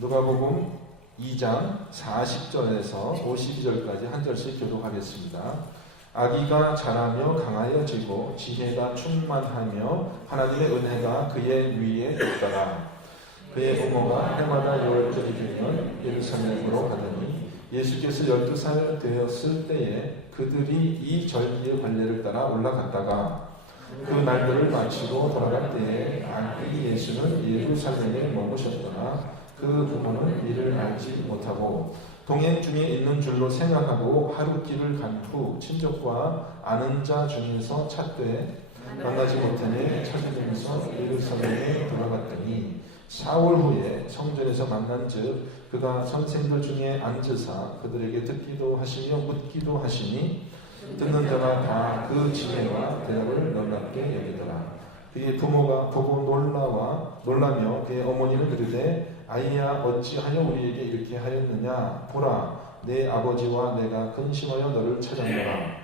누가복음 2장 40절에서 52절까지 한 절씩 교독하겠습니다. 아기가 자라며 강하여지고 지혜가 충만하며 하나님의 은혜가 그의 위에 있더라. 그의 부모가 해마다 6월절이 되면 예루살렘으로 가더니 예수께서 12살 되었을 때에 그들이 이 절기의 관례를 따라 올라갔다가 그 날들을 마치고 돌아갈 때에 아기 예수는 예루살렘에 머무셨더라. 그 부모는 이를 알지 못하고 동행 중에 있는 줄로 생각하고 하루 길을 간 후 친족과 아는 자 중에서 찾되 만나지 못하니 찾으면서 예루살렘에 돌아갔더니 사흘 후에 성전에서 만난즉 그가 선생들 중에 앉으사 그들에게 듣기도 하시며 묻기도 하시니 듣는 자가 다 그 지혜와 대답을 놀랍게 여기더라. 그의 부모가 보고 놀라며 그의 어머니는 그러되 아이야 어찌하여 우리에게 이렇게 하였느냐 보라 내 아버지와 내가 근심하여 너를 찾았노라.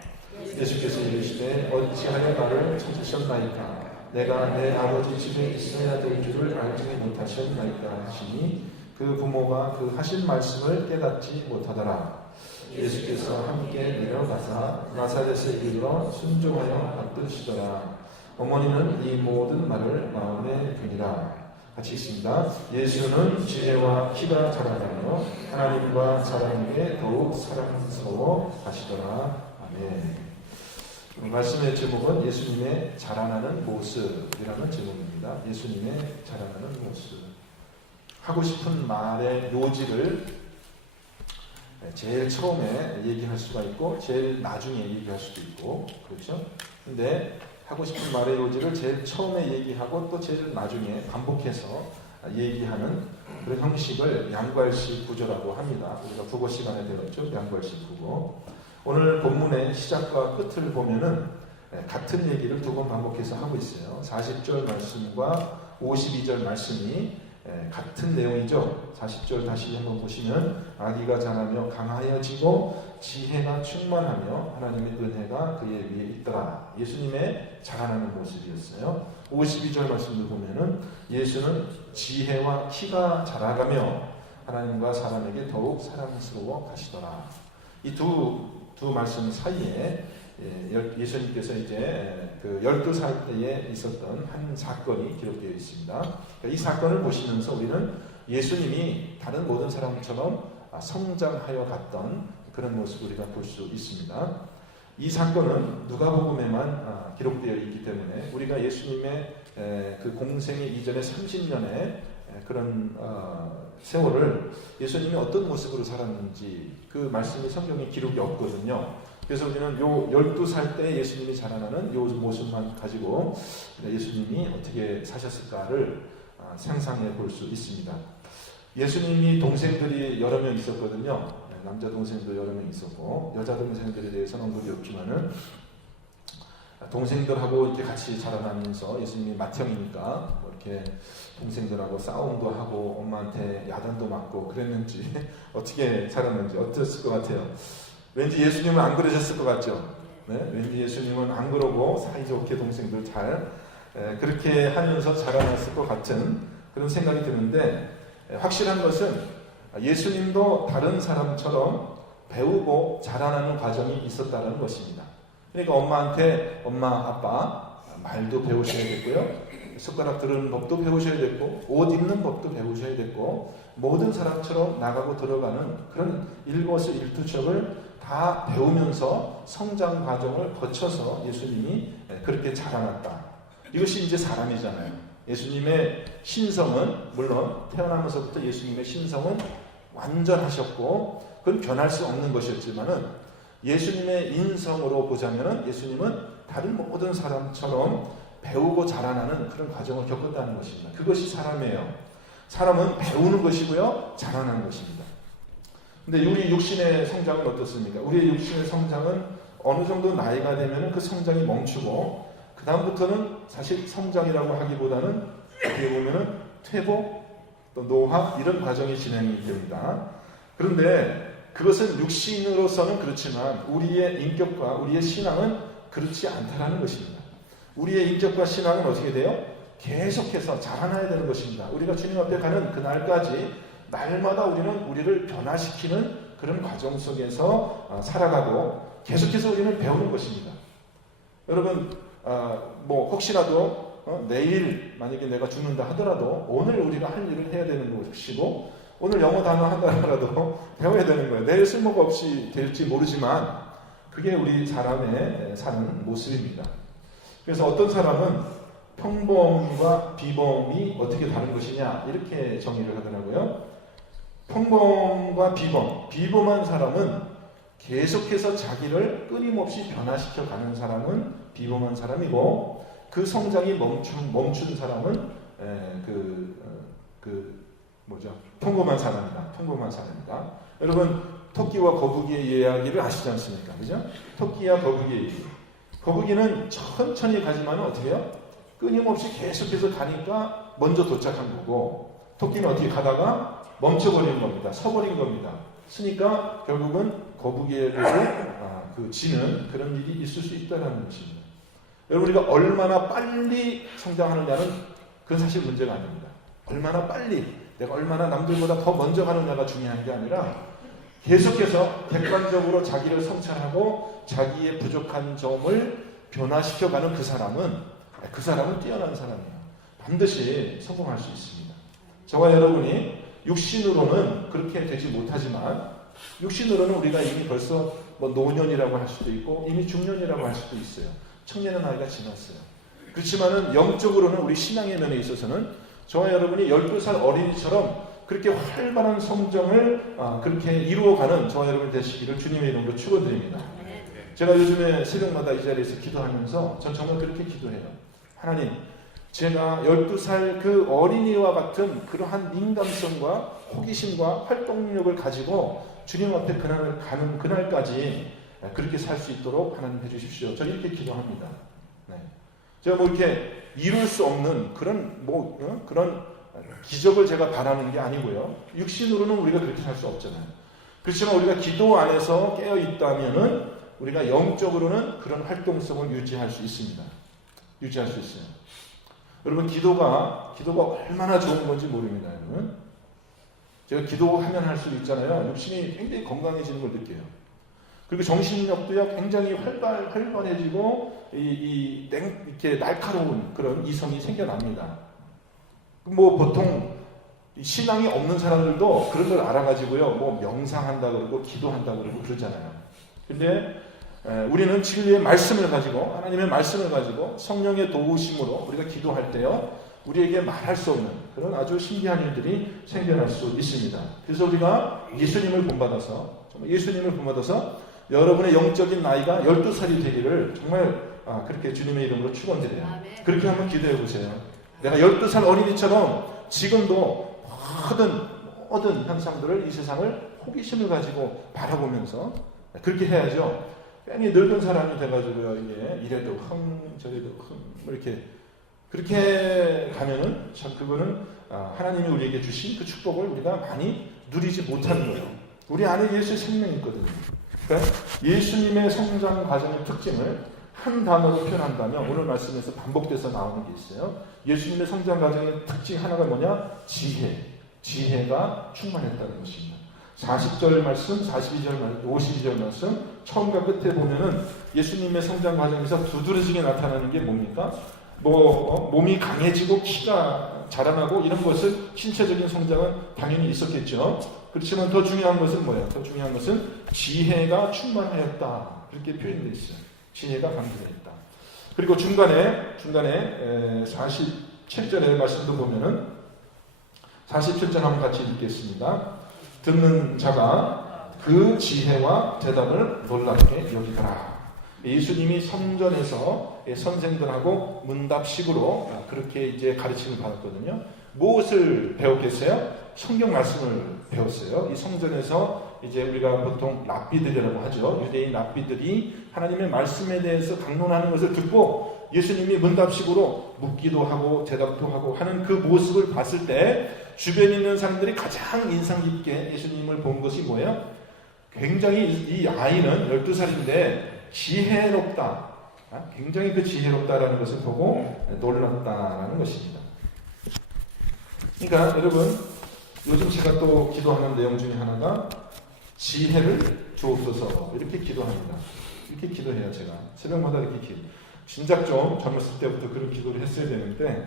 예수께서 이르시되 어찌하여 나를 찾으셨나이까 내가 내 아버지 집에 있어야 될 줄을 알지 못하셨나이까 하시니 그 부모가 그 하신 말씀을 깨닫지 못하더라. 예수께서 함께 내려가사 나사렛에 이르러 순종하여 받드시더라. 어머니는 이 모든 말을 마음에 두니라. 같이 있습니다. 예수는 지혜와 키가 자라나며 하나님과 사람에게 더욱 사랑스러워 하시더라. 아멘. 말씀의 제목은 예수님의 자라나는 모습이라는 제목입니다. 예수님의 자라나는 모습. 하고 싶은 말의 요지를 제일 처음에 얘기할 수가 있고 제일 나중에 얘기할 수도 있고 그렇죠? 근데 하고 싶은 말의 요지를 제일 처음에 얘기하고 또 제일 나중에 반복해서 얘기하는 그런 형식을 양괄식 구조라고 합니다. 우리가 국어 시간에 배웠죠? 양괄식 국어. 오늘 본문의 시작과 끝을 보면은 같은 얘기를 두 번 반복해서 하고 있어요. 40절 말씀과 52절 말씀이 같은 내용이죠. 40절 다시 한번 보시면 아기가 자라며 강하여지고 지혜가 충만하며 하나님의 은혜가 그의 위에 있더라. 예수님의 자라나는 모습이었어요. 52절 말씀도 보면은 예수는 지혜와 키가 자라가며 하나님과 사람에게 더욱 사랑스러워 가시더라. 이 두 말씀 사이에 예수님께서 이제 그 12살 때에 있었던 한 사건이 기록되어 있습니다. 이 사건을 보시면서 우리는 예수님이 다른 모든 사람처럼 성장하여 갔던 그런 모습을 우리가 볼 수 있습니다. 이 사건은 누가복음에만 기록되어 있기 때문에 우리가 예수님의 그 공생의 이전에 30년의 그런 세월을 예수님이 어떤 모습으로 살았는지 그 말씀이 성경에 기록이 없거든요. 그래서 우리는 요 12살 때 예수님이 자라나는 요 모습만 가지고 예수님이 어떻게 사셨을까를 상상해 볼 수 있습니다. 예수님이 동생들이 여러 명 있었거든요. 남자 동생도 여러 명 있었고 여자 동생들에 대해서는 언급이 없지만은 동생들하고 이렇게 같이 자라나면서 예수님이 맏형이니까 뭐 이렇게 동생들하고 싸움도 하고 엄마한테 야단도 맞고 그랬는지 어떻게 자랐는지 어땠을 것 같아요. 왠지 예수님은 안 그러셨을 것 같죠. 네? 왠지 예수님은 안 그러고 사이좋게 동생들 잘 그렇게 하면서 자라났을 것 같은 그런 생각이 드는데 확실한 것은 예수님도 다른 사람처럼 배우고 자라나는 과정이 있었다는 것입니다. 그러니까 엄마한테 엄마, 아빠 말도 배우셔야 됐고요. 숟가락 들은 법도 배우셔야 됐고 옷 입는 법도 배우셔야 됐고 모든 사람처럼 나가고 들어가는 그런 일거수일투족을 다 배우면서 성장 과정을 거쳐서 예수님이 그렇게 자라났다. 이것이 이제 사람이잖아요. 예수님의 신성은 물론 태어나면서부터 예수님의 신성은 완전하셨고 그건 변할 수 없는 것이었지만은 예수님의 인성으로 보자면은 예수님은 다른 모든 사람처럼 배우고 자라나는 그런 과정을 겪었다는 것입니다. 그것이 사람이에요. 사람은 배우는 것이고요, 자라나는 것입니다. 근데 우리 육신의 성장은 어떻습니까? 우리의 육신의 성장은 어느 정도 나이가 되면은 그 성장이 멈추고 그 다음부터는 사실 성장이라고 하기보다는 어떻게 보면은 퇴보, 또 노화 이런 과정이 진행이 됩니다. 그런데 그것은 육신으로서는 그렇지만 우리의 인격과 우리의 신앙은 그렇지 않다라는 것입니다. 우리의 인격과 신앙은 어떻게 돼요? 계속해서 자라나야 되는 것입니다. 우리가 주님 앞에 가는 그날까지 날마다 우리를 변화시키는 그런 과정 속에서 살아가고 계속해서 우리는 배우는 것입니다. 여러분, 뭐 혹시라도 내일 만약에 내가 죽는다 하더라도 오늘 우리가 할 일을 해야 되는 것이고, 오늘 영어 단어 하나라도 배워야 되는 거예요. 내일 쓸모가 없이 될지 모르지만 그게 우리 사람의 사는 모습입니다. 그래서 어떤 사람은 평범과 비범이 어떻게 다른 것이냐 이렇게 정의를 하더라고요. 평범과 비범한 사람은 계속해서 자기를 끊임없이 변화시켜 가는 사람은 비범한 사람이고, 그 성장이 멈춘 사람은 평범한 사람이다. 여러분, 토끼와 거북이의 이야기를 아시지 않습니까? 그죠? 토끼와 거북이의 얘기. 거북이는 천천히 가지만 어떻게 해요? 끊임없이 계속해서 가니까 먼저 도착한 거고, 토끼는 어떻게 가다가 멈춰버린 겁니다. 서버린 겁니다. 쓰니까 결국은 거북이를 지는 그런 일이 있을 수 있다는 것입니다. 여러분, 우리가 얼마나 빨리 성장하느냐는 그건 사실 문제가 아닙니다. 얼마나 빨리, 내가 얼마나 남들보다 더 먼저 가느냐가 중요한 게 아니라 계속해서 객관적으로 자기를 성찰하고 자기의 부족한 점을 변화시켜가는 그 사람은 뛰어난 사람이에요. 반드시 성공할 수 있습니다. 저와 여러분이 육신으로는 그렇게 되지 못하지만, 육신으로는 우리가 이미 벌써 노년이라고 할 수도 있고 이미 중년이라고 할 수도 있어요. 청년의 나이가 지났어요. 그렇지만은 영적으로는 우리 신앙의 면에 있어서는 저와 여러분이 12살 어린이처럼 그렇게 활발한 성장을 그렇게 이루어가는 저와 여러분 되시기를 주님의 이름으로 축원드립니다. 제가 요즘에 새벽마다 이 자리에서 기도하면서 전 정말 그렇게 기도해요. 하나님, 제가 12살 그 어린이와 같은 그러한 민감성과 호기심과 활동력을 가지고 주님 앞에 그날을 가는 그날까지 그렇게 살 수 있도록 하나님 해주십시오. 저 이렇게 기도합니다. 네. 제가 이렇게 이룰 수 없는 그런 기적을 제가 바라는 게 아니고요. 육신으로는 우리가 그렇게 살 수 없잖아요. 그렇지만 우리가 기도 안에서 깨어 있다면은 우리가 영적으로는 그런 활동성을 유지할 수 있습니다. 유지할 수 있어요. 여러분, 기도가 얼마나 좋은 건지 모릅니다. 여러분, 제가 기도하면 할수록 있잖아요. 육신이 굉장히 건강해지는 걸 느껴요. 그리고 정신력도요 굉장히 활발해지고 이렇게 날카로운 그런 이성이 생겨납니다. 보통 신앙이 없는 사람들도 그런 걸 알아가지고요, 명상한다 그러고 기도한다 그러고 그러잖아요. 근데 우리는 진리의 말씀을 가지고, 하나님의 말씀을 가지고 성령의 도우심으로 우리가 기도할 때요, 우리에게 말할 수 없는 그런 아주 신기한 일들이 생겨날 수 있습니다. 그래서 우리가 예수님을 본받아서 여러분의 영적인 나이가 12살이 되기를 정말 그렇게 주님의 이름으로 축원드려요. 그렇게 한번 기도해 보세요. 내가 12살 어린이처럼 지금도 모든 현상들을, 이 세상을 호기심을 가지고 바라보면서 그렇게 해야죠. 괜히 늙은 사람이 돼가지고요, 이래도 저래도 이렇게 그렇게 가면은 참 그거는 하나님이 우리에게 주신 그 축복을 우리가 많이 누리지 못하는 거예요. 우리 안에 예수의 생명이 있거든요. 그러니까 예수님의 성장 과정의 특징을 한 단어로 표현한다면 오늘 말씀에서 반복돼서 나오는 게 있어요. 예수님의 성장 과정의 특징 하나가 뭐냐? 지혜가 충만했다는 것입니다. 40절 말씀, 42절 말씀, 52절 말씀 처음과 끝에 보면은 예수님의 성장 과정에서 두드러지게 나타나는 게 뭡니까? 몸이 강해지고 키가 자라나고 이런 것은 신체적인 성장은 당연히 있었겠죠. 그렇지만 더 중요한 것은 뭐예요? 더 중요한 것은 지혜가 충만하였다. 그렇게 표현되어 있어요. 지혜가 강조되어 있다. 그리고 중간에 47절의 말씀도 보면은 47절 한번 같이 읽겠습니다. 듣는 자가 그 지혜와 대답을 놀랍게 여기더라. 예수님이 성전에서 선생들하고 문답식으로 그렇게 이제 가르침을 받았거든요. 무엇을 배웠겠어요? 성경 말씀을 배웠어요. 이 성전에서 이제 우리가 보통 랍비들이라고 하죠. 유대인 랍비들이 하나님의 말씀에 대해서 강론하는 것을 듣고 예수님이 문답식으로 묻기도 하고 대답도 하고 하는 그 모습을 봤을 때 주변에 있는 사람들이 가장 인상 깊게 예수님을 본 것이 뭐예요? 굉장히 이 아이는 12살인데 지혜롭다. 굉장히 그 지혜롭다라는 것을 보고 놀랐다라는 것입니다. 그러니까 여러분, 요즘 제가 또 기도하는 내용 중에 하나가 지혜를 주옵소서 이렇게 기도합니다. 이렇게 기도해요. 제가 새벽마다 이렇게 기도. 진작 좀 젊었을 때부터 그런 기도를 했어야 되는데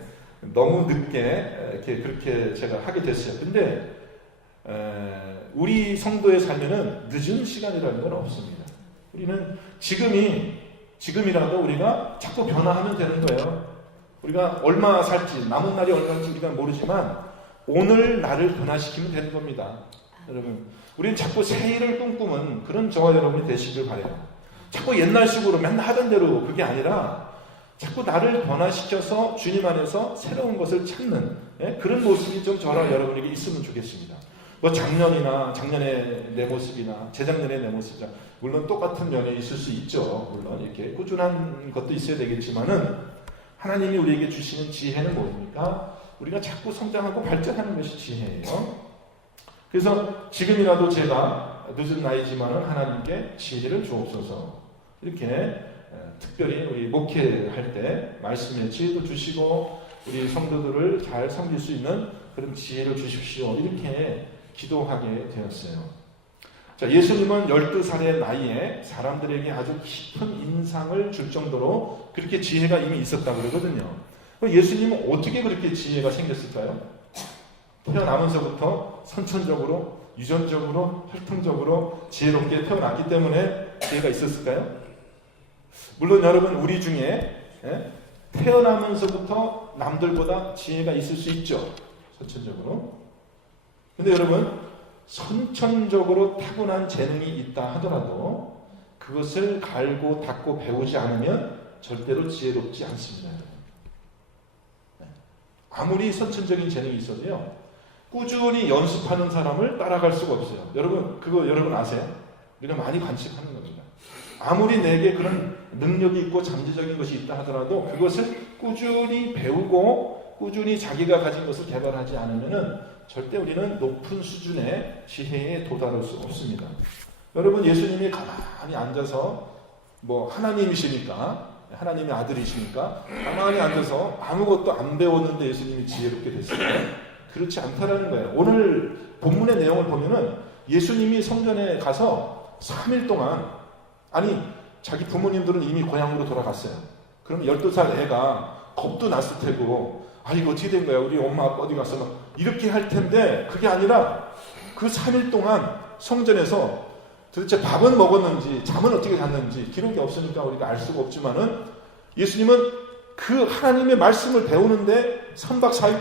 너무 늦게 이렇게 그렇게 제가 하게 됐어요. 근데 우리 성도의 삶에는 늦은 시간이라는 건 없습니다. 우리는 지금이라도 우리가 자꾸 변화하면 되는 거예요. 우리가 얼마 살지, 남은 날이 얼마인지 우리가 모르지만 오늘 나를 변화시키면 되는 겁니다. 여러분, 우리는 자꾸 새해를 꿈꾸는 그런 저와 여러분이 되시길 바라요. 자꾸 옛날식으로 맨날 하던 대로 그게 아니라 자꾸 나를 변화시켜서 주님 안에서 새로운 것을 찾는 그런 모습이 좀 저랑 여러분에게 있으면 좋겠습니다. 뭐 작년의 내 모습이나 재작년의 내 모습이나 물론 똑같은 면이 있을 수 있죠. 물론 이렇게 꾸준한 것도 있어야 되겠지만은 하나님이 우리에게 주시는 지혜는 뭡니까? 우리가 자꾸 성장하고 발전하는 것이 지혜예요. 그래서 지금이라도 제가 늦은 나이지만은 하나님께 지혜를 주옵소서. 이렇게 특별히 우리 목회할 때 말씀의 지혜도 주시고 우리 성도들을 잘 섬길 수 있는 그런 지혜를 주십시오. 이렇게 기도하게 되었어요. 자, 예수님은 12살의 나이에 사람들에게 아주 깊은 인상을 줄 정도로 그렇게 지혜가 이미 있었다고 그러거든요. 그럼 예수님은 어떻게 그렇게 지혜가 생겼을까요? 태어나면서부터 선천적으로, 유전적으로, 혈통적으로 지혜롭게 태어났기 때문에 지혜가 있었을까요? 물론 여러분 우리 중에 태어나면서부터 남들보다 지혜가 있을 수 있죠. 선천적으로. 근데 여러분 선천적으로 타고난 재능이 있다 하더라도 그것을 갈고 닦고 배우지 않으면 절대로 지혜롭지 않습니다. 아무리 선천적인 재능이 있어도요, 꾸준히 연습하는 사람을 따라갈 수가 없어요. 여러분 그거 여러분 아세요? 우리가 많이 관측하는 겁니다. 아무리 내게 그런 능력이 있고 잠재적인 것이 있다 하더라도 그것을 꾸준히 배우고 꾸준히 자기가 가진 것을 개발하지 않으면은 절대 우리는 높은 수준의 지혜에 도달할 수 없습니다. 여러분 예수님이 가만히 앉아서 뭐 하나님이시니까 하나님의 아들이시니까 가만히 앉아서 아무것도 안 배웠는데 예수님이 지혜롭게 됐어요. 그렇지 않다라는 거예요. 오늘 본문의 내용을 보면은 예수님이 성전에 가서 3일 동안 아니 자기 부모님들은 이미 고향으로 돌아갔어요. 그럼 12살 애가 겁도 났을 테고 아 이거 어떻게 된 거야? 우리 엄마 아빠 어디 갔어? 막 이렇게 할 텐데 그게 아니라 그 3일 동안 성전에서 도대체 밥은 먹었는지 잠은 어떻게 잤는지 기록이 없으니까 우리가 알 수가 없지만은 예수님은 그 하나님의 말씀을 배우는데 3박 4일이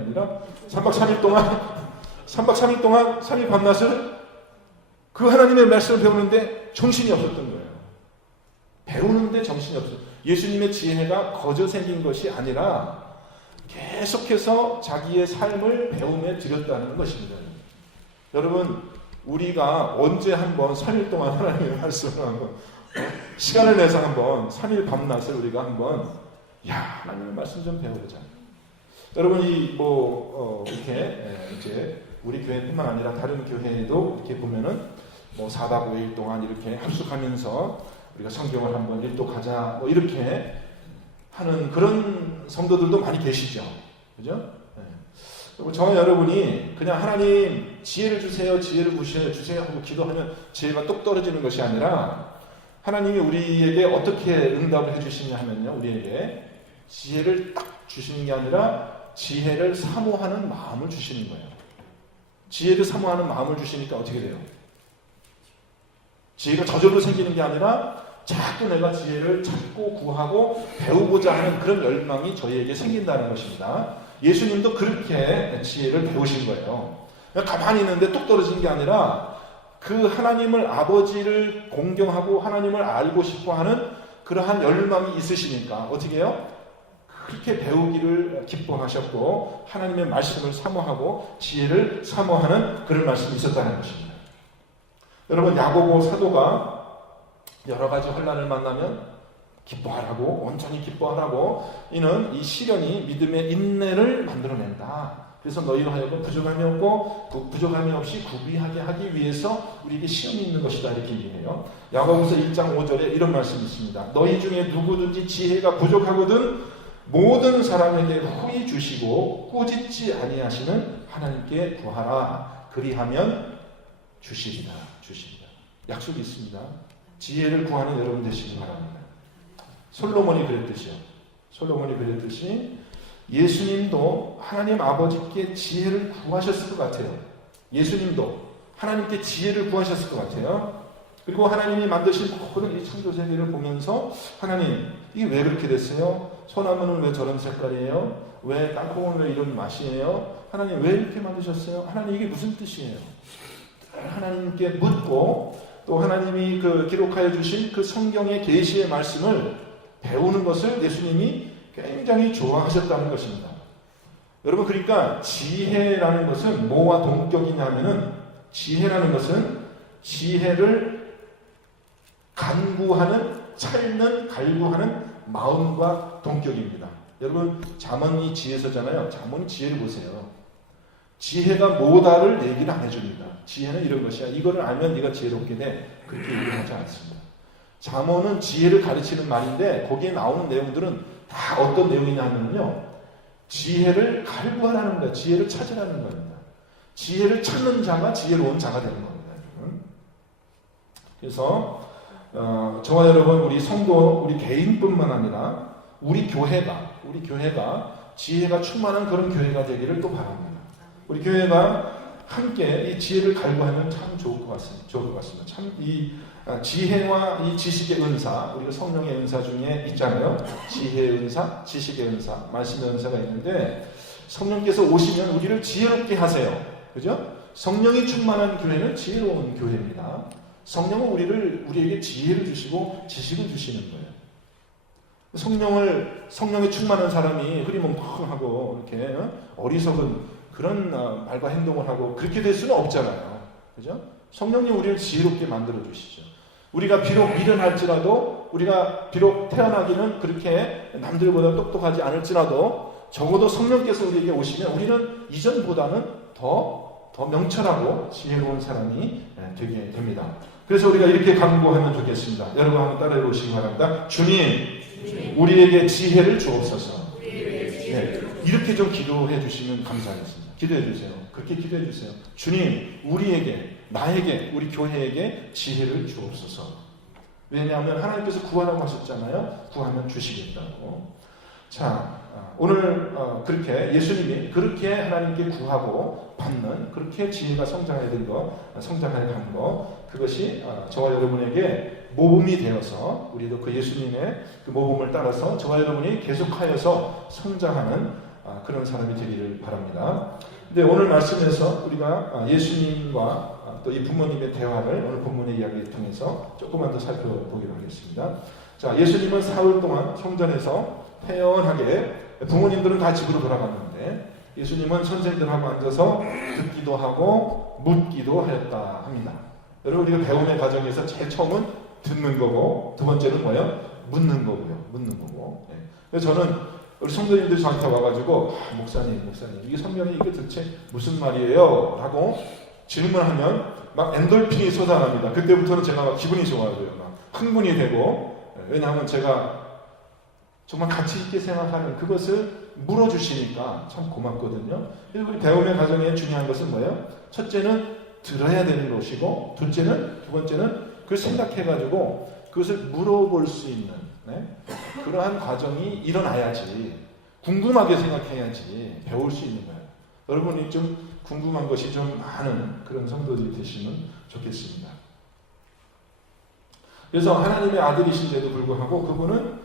아니라 3박 3일 동안 3일 밤낮을 그 하나님의 말씀을 배우는데 정신이 없었던 거예요. 배우는데 정신이 없었어요. 예수님의 지혜가 거저 생긴 것이 아니라 계속해서 자기의 삶을 배움에 들였다는 것입니다. 여러분 우리가 언제 한번 3일 동안 하나님의 말씀을 한번 시간을 내서 한번 3일 밤낮을 우리가 한번 하나님의 말씀 좀 배워보자. 여러분 이렇게 이제 우리 교회뿐만 아니라 다른 교회에도 이렇게 보면은 4박 5일 동안 이렇게 합숙하면서 우리가 성경을 한번 읽도가자 이렇게 하는 그런 성도들도 많이 계시죠. 그죠? 그리고 저와 여러분이 그냥 하나님 지혜를 주세요, 지혜를 주세요 하고 기도하면 지혜가 똑 떨어지는 것이 아니라 하나님이 우리에게 어떻게 응답을 해주시냐 하면요, 우리에게 지혜를 딱 주시는 게 아니라 지혜를 사모하는 마음을 주시는 거예요. 지혜를 사모하는 마음을 주시니까 어떻게 돼요? 지혜가 저절로 생기는 게 아니라 자꾸 내가 지혜를 찾고 구하고 배우고자 하는 그런 열망이 저희에게 생긴다는 것입니다. 예수님도 그렇게 지혜를 배우신 거예요. 가만히 있는데 뚝 떨어지는 게 아니라 그 하나님을 아버지를 공경하고 하나님을 알고 싶어하는 그러한 열망이 있으시니까 어떻게 해요? 그렇게 배우기를 기뻐하셨고 하나님의 말씀을 사모하고 지혜를 사모하는 그런 말씀이 있었다는 것입니다. 여러분 야고보 사도가 여러 가지 혼란을 만나면 기뻐하라고 온전히 기뻐하라고 이는 이 시련이 믿음의 인내를 만들어낸다. 그래서 너희로 하여금 부족함이 없고 부족함이 없이 구비하게 하기 위해서 우리에게 시험이 있는 것이다 이렇게 얘기해요. 야고보서 1장 5절에 이런 말씀이 있습니다. 너희 중에 누구든지 지혜가 부족하거든 모든 사람에게 후히 주시고 꾸짖지 아니하시는 하나님께 구하라. 그리하면 주시리라. 약속이 있습니다. 지혜를 구하는 여러분 되시기 바랍니다. 솔로몬이 그랬듯이 예수님도 하나님 아버지께 지혜를 구하셨을 것 같아요. 예수님도 하나님께 지혜를 구하셨을 것 같아요. 그리고 하나님이 만드신 모든 이 창조 세계를 보면서 하나님, 이게 왜 그렇게 됐어요? 소나무는 왜 저런 색깔이에요? 왜 땅콩은 왜 이런 맛이에요? 하나님 왜 이렇게 만드셨어요? 하나님 이게 무슨 뜻이에요? 하나님께 묻고 또 하나님이 그 기록하여 주신 그 성경의 계시의 말씀을 배우는 것을 예수님이 굉장히 좋아하셨다는 것입니다. 여러분, 그러니까 지혜라는 것은 뭐와 동격이냐 하면은, 지혜라는 것은 지혜를 갈구하는 마음과 동격입니다. 여러분, 잠언이 지혜서잖아요. 잠언 지혜를 보세요. 지혜가 뭐다를 얘기를 안 해줍니다. 지혜는 이런 것이야. 이거를 알면 네가 지혜롭게 돼. 그렇게 얘기를 하지 않습니다. 잠언은 지혜를 가르치는 말인데 거기에 나오는 내용들은 다 어떤 내용이냐 하면요, 지혜를 갈구하라는 거예요. 지혜를 찾으라는 겁니다. 지혜를 찾는 자가 지혜로운 자가 되는 겁니다. 그래서 저와 여러분, 우리 성도, 우리 개인뿐만 아니라 우리 교회가 지혜가 충만한 그런 교회가 되기를 또 바랍니다. 우리 교회가 함께 이 지혜를 갈구하면 참 좋을 것 같습니다. 참 이 지혜와 이 지식의 은사, 우리가 성령의 은사 중에 있잖아요. 지혜의 은사, 지식의 은사, 말씀의 은사가 있는데, 성령께서 오시면 우리를 지혜롭게 하세요. 그죠? 성령이 충만한 교회는 지혜로운 교회입니다. 성령은 우리에게 지혜를 주시고 지식을 주시는 거예요. 성령에 충만한 사람이 흐리멍텅하고 이렇게 어리석은 그런 말과 행동을 하고 그렇게 될 수는 없잖아요. 그죠? 성령님 우리를 지혜롭게 만들어 주시죠. 우리가 비록 미련할지라도, 우리가 비록 태어나기는 그렇게 남들보다 똑똑하지 않을지라도, 적어도 성령께서 우리에게 오시면 우리는 이전보다는 더 명철하고 지혜로운 사람이 되게 됩니다. 그래서 우리가 이렇게 간구하면 좋겠습니다. 여러분 한번 따라해 보시기 바랍니다. 주님, 우리에게 지혜를 주옵소서. 네, 이렇게 좀 기도해 주시면 감사하겠습니다. 기도해 주세요. 그렇게 기도해 주세요. 주님, 나에게, 우리 교회에게 지혜를 주옵소서. 왜냐하면 하나님께서 구하라고 하셨잖아요. 구하면 주시겠다고. 자, 오늘 그렇게 예수님이 그렇게 하나님께 구하고 받는, 그렇게 지혜가 성장하게 가는 거, 그것이 저와 여러분에게 모범이 되어서, 우리도 그 예수님의 그 모범을 따라서 저와 여러분이 계속하여서 성장하는 그런 사람이 되기를 바랍니다. 근데 오늘 말씀에서 우리가 예수님과 또 이 부모님의 대화를 오늘 본문의 이야기를 통해서 조금만 더 살펴보기로 하겠습니다. 자, 예수님은 사흘 동안 성전에서 태연하게, 부모님들은 다 집으로 돌아갔는데 예수님은 선생들하고 앉아서 듣기도 하고 묻기도 하였다 합니다. 여러분, 우리가 배움의 과정에서 제일 처음은 듣는 거고, 두 번째는 뭐예요? 묻는 거고. 네. 그래서 저는 우리 성도님들이 저한테 와가지고 목사님 이게 성경이 이게 도대체 무슨 말이에요? 라고 질문하면 막 엔돌핀이 솟아납니다. 그때부터는 제가 막 기분이 좋아져요. 막 흥분이 되고, 왜냐하면 제가 정말 가치 있게 생각하는 그것을 물어주시니까 참 고맙거든요. 그래서 우리 배움의 과정에 중요한 것은 뭐예요? 첫째는 들어야 되는 것이고, 두 번째는 그걸 생각해가지고 그것을 물어볼 수 있는, 그러한 과정이 일어나야지, 궁금하게 생각해야지 배울 수 있는 거예요. 여러분이 좀 궁금한 것이 좀 많은 그런 성도들이 되시면 좋겠습니다. 그래서 하나님의 아들이신데도 불구하고 그분은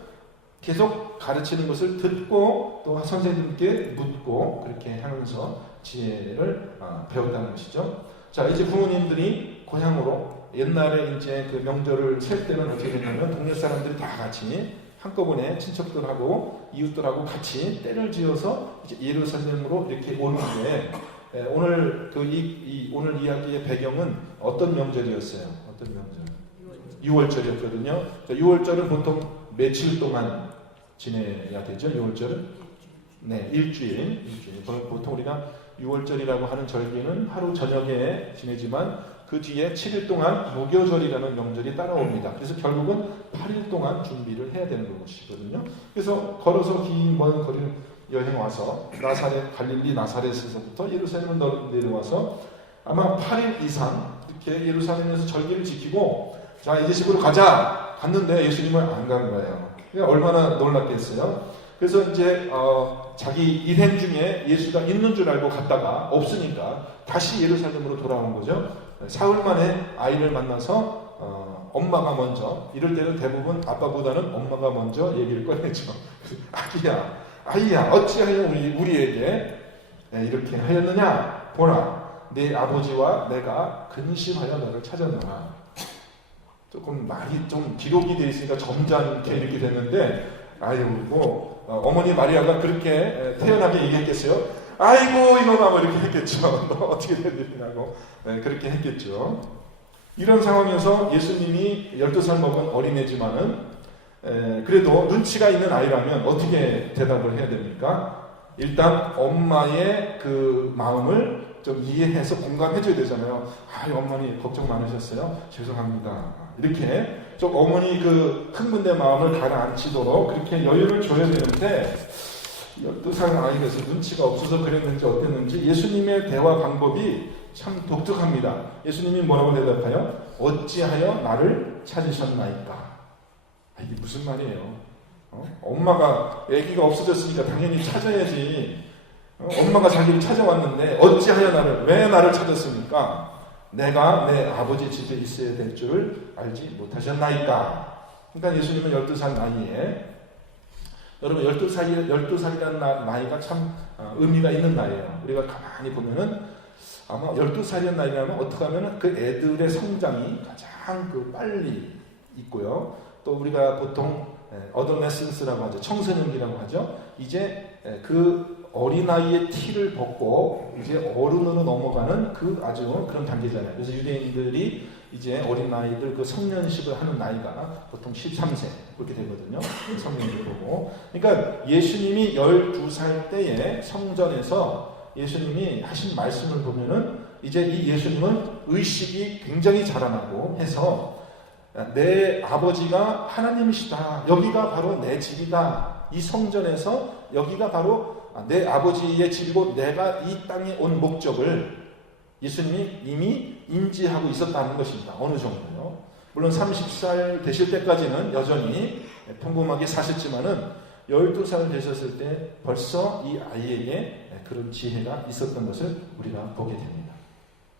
계속 가르치는 것을 듣고 또 선생님께 묻고 그렇게 하면서 지혜를 배웠다는 것이죠. 자, 이제 부모님들이 고향으로, 옛날에 이제 그 명절을 셀 때는 어떻게 됐냐면 동네 사람들이 다 같이 한꺼번에 친척들하고 이웃들하고 같이 때를 지어서 이제 예루살렘으로 이렇게 오는데, 오늘 오늘 이야기의 배경은 어떤 명절이었어요? 어떤 명절? 6월절이었거든요. 6월절은 보통 며칠 동안 지내야 되죠? 6월절은? 네, 일주일. 보통 우리가 6월절이라고 하는 절기는 하루 저녁에 지내지만 그 뒤에 7일 동안 무교절이라는 명절이 따라옵니다. 그래서 결국은 8일 동안 준비를 해야 되는 것이거든요. 그래서 걸어서 긴 먼 거리를 여행 와서 갈릴리 나사렛에서부터 예루살렘을 내려와서 아마 8일 이상 이렇게 예루살렘에서 절기를 지키고 자 이제 집으로 가자 갔는데 예수님은 안 간 거예요. 그러니까 얼마나 놀랐겠어요. 그래서 이제 자기 일행 중에 예수가 있는 줄 알고 갔다가 없으니까 다시 예루살렘으로 돌아온 거죠. 사흘 만에 아이를 만나서 엄마가 먼저, 이럴 때는 대부분 아빠보다는 엄마가 먼저 얘기를 꺼내죠. 아이야 어찌하여 우리에게 이렇게 하였느냐. 보라 내 아버지와 내가 근심하여 너를 찾았노라. 조금 말이 좀 기록이 되어 있으니까 점잖게 이렇게 됐는데 아이고 어머니 마리아가 그렇게 태연하게 얘기했겠어요? 아이고 이놈아 뭐 이렇게 했겠죠. 너 어떻게 된 일이라고 그렇게 했겠죠. 이런 상황에서 예수님이 12살 먹은 어린애지만은 그래도 눈치가 있는 아이라면 어떻게 대답을 해야 됩니까? 일단 엄마의 그 마음을 좀 이해해서 공감해줘야 되잖아요. 어머니 걱정 많으셨어요? 죄송합니다. 이렇게 좀 어머니 그 흥분된 마음을 가라앉히도록 그렇게 여유를 줘야 되는데 12살 아이라서 눈치가 없어서 그랬는지 어땠는지 예수님의 대화 방법이 참 독특합니다. 예수님이 뭐라고 대답해요? 어찌하여 나를 찾으셨나이까? 이게 무슨 말이에요? 엄마가 아기가 없어졌으니까 당연히 찾아야지. 엄마가 자기를 찾아왔는데 어찌하여 왜 나를 찾았습니까? 내가 내 아버지 집에 있어야 될 줄을 알지 못하셨나이까? 그러니까 예수님은 12살 나이에 여러분 12살이라는 나이가 참 의미가 있는 나이예요. 우리가 가만히 보면은 아마 12살이라는 나이라면 어떻게 하면 그 애들의 성장이 가장 빨리 있고요. 또 우리가 보통 어드olescence라고 하죠. 청소년기라고 하죠. 이제 그 어린아이의 티를 벗고 이제 어른으로 넘어가는 그 아주 그런 단계잖아요. 그래서 유대인들이 이제 어린아이들 그 성년식을 하는 나이가 보통 13세 그렇게 되거든요. 성년들 보고. 그러니까 예수님이 12살 때에 성전에서 예수님이 하신 말씀을 보면은 이제 이 예수님은 의식이 굉장히 자라나고 해서 내 아버지가 하나님이시다. 여기가 바로 내 집이다. 이 성전에서 여기가 바로 내 아버지의 집이고 내가 이 땅에 온 목적을 예수님이 이미 인지하고 있었다는 것입니다. 어느 정도요. 물론 30살 되실 때까지는 여전히 평범하게 사셨지만은 12살 되셨을 때 벌써 이 아이에게 그런 지혜가 있었던 것을 우리가 보게 됩니다.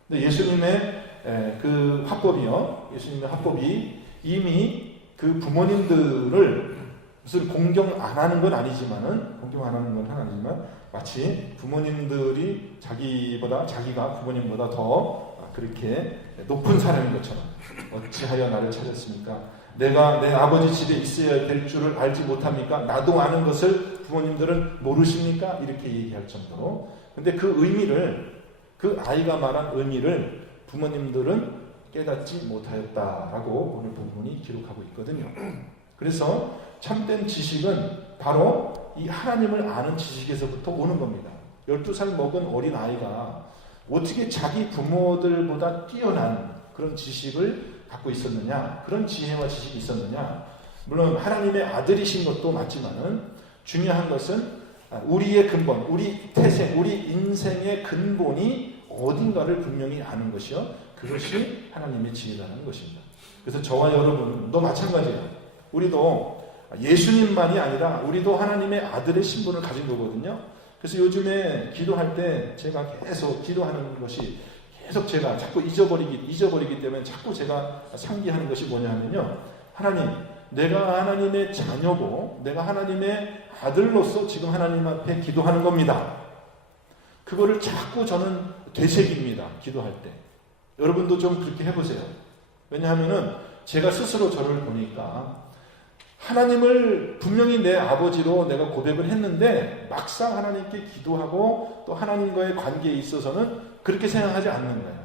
근데 예수님의 그 화법이요. 예수님의 화법이 이미 그 부모님들을 무슨 공경 안 하는 건 아니지만은 마치 부모님들이 자기가 부모님보다 더 그렇게 높은 사람인 것처럼 어찌하여 나를 찾았습니까? 내가 내 아버지 집에 있어야 될 줄을 알지 못합니까? 나도 아는 것을 부모님들은 모르십니까? 이렇게 얘기할 정도로. 근데 그 의미를 그 아이가 말한 의미를 부모님들은 깨닫지 못하였다라고 오늘 본문이 기록하고 있거든요. 그래서 참된 지식은 바로 이 하나님을 아는 지식에서부터 오는 겁니다. 12살 먹은 어린 아이가 어떻게 자기 부모들보다 뛰어난 그런 지식을 갖고 있었느냐, 그런 지혜와 지식이 있었느냐. 물론 하나님의 아들이신 것도 맞지만은 중요한 것은 우리의 근본, 우리 태생, 우리 인생의 근본이 어딘가를 분명히 아는 것이요. 그것이 하나님의 지혜라는 것입니다. 그래서 저와 여러분도 마찬가지예요. 우리도 예수님만이 아니라 우리도 하나님의 아들의 신분을 가진 거거든요. 그래서 요즘에 기도할 때 제가 계속 기도하는 것이 계속 제가 자꾸 잊어버리기 때문에 자꾸 제가 상기하는 것이 뭐냐 하면요. 하나님, 내가 하나님의 자녀고 내가 하나님의 아들로서 지금 하나님 앞에 기도하는 겁니다. 그거를 자꾸 저는 되새깁니다. 기도할 때. 여러분도 좀 그렇게 해보세요. 왜냐하면은 제가 스스로 저를 보니까 하나님을 분명히 내 아버지로 내가 고백을 했는데 막상 하나님께 기도하고 또 하나님과의 관계에 있어서는 그렇게 생각하지 않는 거예요.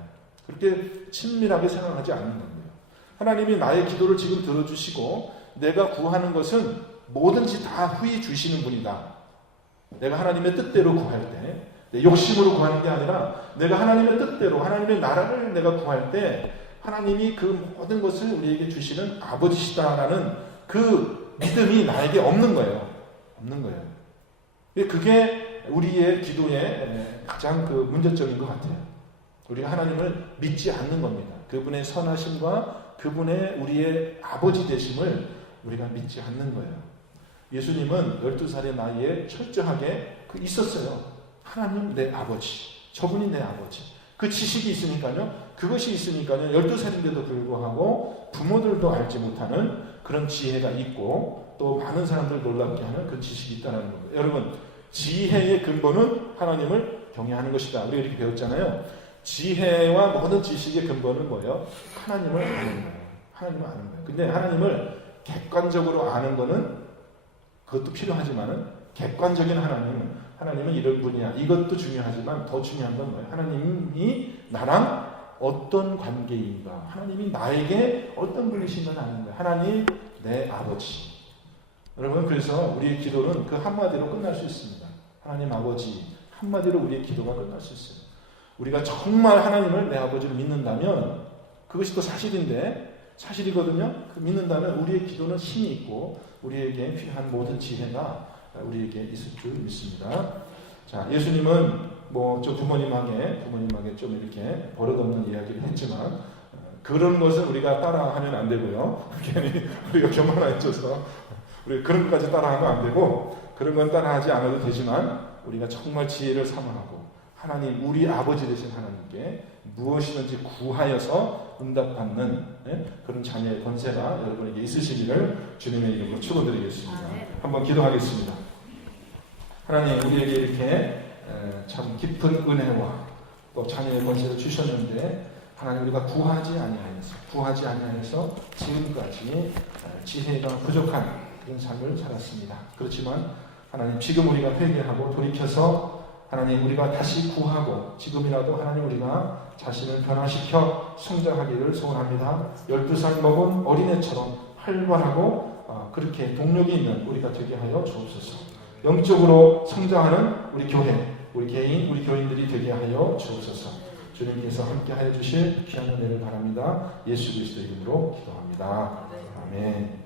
그렇게 친밀하게 생각하지 않는 겁니다. 하나님이 나의 기도를 지금 들어주시고 내가 구하는 것은 뭐든지 다 후히 주시는 분이다. 내가 하나님의 뜻대로 구할 때 내 욕심으로 구하는 게 아니라 내가 하나님의 뜻대로 하나님의 나라를 내가 구할 때 하나님이 그 모든 것을 우리에게 주시는 아버지시다라는 그 믿음이 나에게 없는 거예요. 없는 거예요. 그게 우리의 기도의 가장 그 문제점인 것 같아요. 우리가 하나님을 믿지 않는 겁니다. 그분의 선하심과 그분의 우리의 아버지 되심을 우리가 믿지 않는 거예요. 예수님은 12살의 나이에 철저하게 있었어요. 하나님 내 아버지, 저분이 내 아버지. 그 지식이 있으니까요. 그것이 있으니까요. 12살인데도 불구하고 부모들도 알지 못하는 그런 지혜가 있고 또 많은 사람들 놀랍게 하는 그 지식이 있다는 거예요. 여러분, 지혜의 근본은 하나님을 경외하는 것이다. 우리가 이렇게 배웠잖아요. 지혜와 모든 지식의 근본은 뭐예요? 하나님을 아는 거예요. 하나님을 아는 거예요. 근데 하나님을 객관적으로 아는 거는 그것도 필요하지만은 객관적인 하나님은 이런 분이야. 이것도 중요하지만 더 중요한 건 뭐예요? 하나님이 나랑 어떤 관계인가? 하나님이 나에게 어떤 분이신가 아는 거예요. 하나님 내 아버지. 여러분, 그래서 우리의 기도는 그 한마디로 끝날 수 있습니다. 하나님 아버지 한마디로 우리의 기도가 끝날 수 있어요. 우리가 정말 하나님을 내 아버지를 믿는다면 그것이 또 사실이거든요. 믿는다면 우리의 기도는 힘이 있고 우리에게 필요한 모든 지혜가 우리에게 있을 줄 믿습니다. 자, 예수님은 좀 부모님에게 좀 이렇게 버릇없는 이야기를 했지만 그런 것은 우리가 따라하면 안 되고요. 괜히 우리가 교만해져서 우리 그런 것까지 따라하면 안 되고 그런 건 따라하지 않아도 되지만 우리가 정말 지혜를 삼아하고 하나님, 우리 아버지 되신 하나님께 무엇이든지 구하여서 응답받는 그런 자녀의 권세가 여러분에게 있으시기를 주님의 이름으로 축원드리겠습니다. 한번 기도하겠습니다. 하나님, 우리에게 이렇게 참 깊은 은혜와 또 자녀의 권세를 주셨는데 하나님, 우리가 구하지 아니하여서 지금까지 지혜가 부족한 그런 삶을 살았습니다. 그렇지만 하나님, 지금 우리가 회개하고 돌이켜서 하나님, 우리가 다시 구하고 지금이라도 하나님, 우리가 자신을 변화시켜 성장하기를 소원합니다. 12살 먹은 어린애처럼 활발하고 그렇게 동력이 있는 우리가 되게 하여 주옵소서. 영적으로 성장하는 우리 교회, 우리 개인, 우리 교인들이 되게 하여 주옵소서. 주님께서 함께 하여 주실 귀한 은혜를 바랍니다. 예수 그리스도의 이름으로 기도합니다. 아멘.